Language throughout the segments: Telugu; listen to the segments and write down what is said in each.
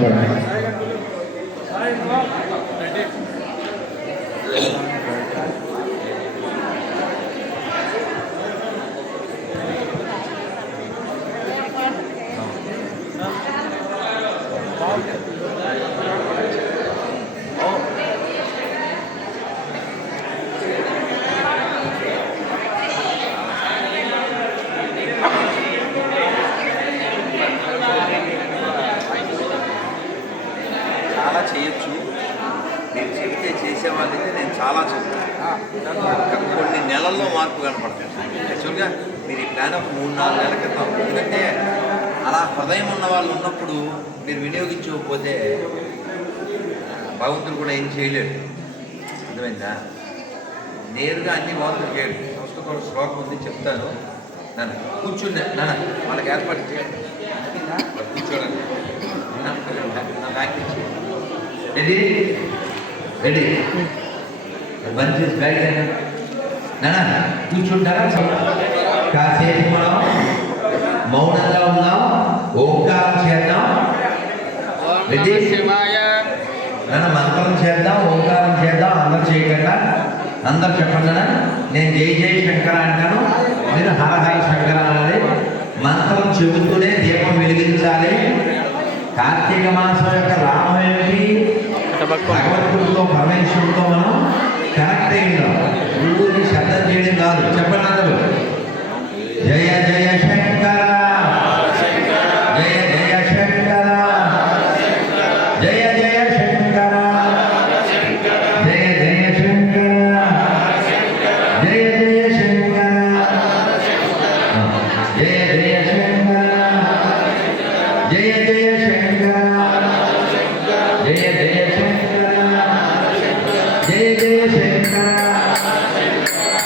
కష్టపడండి. చాలా చేయొచ్చు. నేను చెప్తే చేసేవాళ్ళైతే నేను చాలా చెప్తాను. కొన్ని నెలల్లో మార్పు కనపడుతుంది. యాక్చువల్గా మీరు ఈ ప్లాన్ ఒక 3-4 నెలల క్రితం, ఎందుకంటే అలా హృదయం ఉన్న వాళ్ళు ఉన్నప్పుడు మీరు వినియోగించకపోతే భగవంతుడు కూడా ఏం చేయలేడు. అర్థమైందా? నేరుగా అన్ని భగవంతుడు చేయడు. సంస్కృతంలో శ్లోకం ఉంది, చెప్తాను. నన్ను కూర్చుండే నాన్న వాళ్ళకి ఏర్పాటు చేయండి, కూర్చోడానికి నా బ్యాగ్ ఇచ్చి రెడీ రెడీ బంద్ చేసి బ్యాగ్ నాన్న కూర్చుంటారా? కాసేపు మనం మౌనంగా ఉన్నాం, ఓంకారం చేద్దాం. రెడీ నాన్న మంత్రం చేద్దాం, ఓంకారం చేద్దాం. అందరు చేయకుండా అందరు చెప్పండి. నేను జై జై శంకర అంటాను, మీరు హర హర శంకర అనాలి. మంత్రం చెబుతూనే దీపం వెలిగించాలి. కార్తీక మాసం యొక్క లాభం ఏమిటి? భగవంతుడితో పరమేశ్వరుడితో మనం కనెక్ట్ అయ్యిందాం. ఊరికి శబ్దం చేయడం కాదు. చెప్పండి అందరూ జయ జయ శంకర, జయ జయ శంకర, జయ జయ శంకర, జయ జయ శంకర, జయ జయ శంకర, జయ జయ శంకర, జయ జయ శంకర, జయ జయ శంకర, జయ జయ శంకర,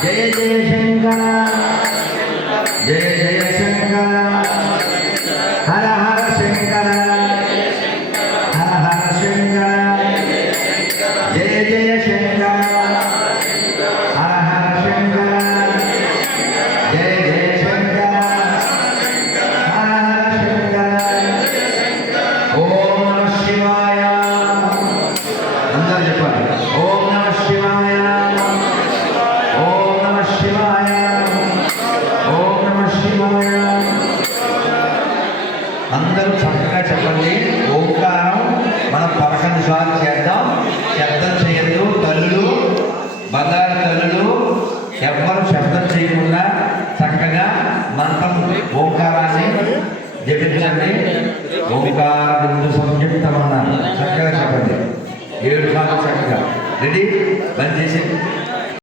జయ జయ శంకర, జయ జయ శంకర, హర హర శంకర, హర హర శంకర, జయ జయ శంకర, హర హర శంకర, జయ జయ శంకర, హర హర శంకర. ఓం నమః శివాయ. అందరూ చెప్పాలి. ఓం నమః శివాయ, ఓం నమః శివాయ, ఓం నమః శివాయ. అందరూ చక్కగా చెప్పండి. ఓంకారం మనం 11 సార్లు చేద్దాం. శబ్దం చేయద్దు. తల్లులు, బంగారు తల్లులు ఎవ్వరు శబ్దం చేయకుండా చక్కగా మంత్రం ఓంకారాన్ని జపించండి. ఓంకార బిందు సంయుక్తం అన్నారు. చక్కగా చెప్పండి. 7 సార్లు చక్కగా. రెడీ బంద్ చేసి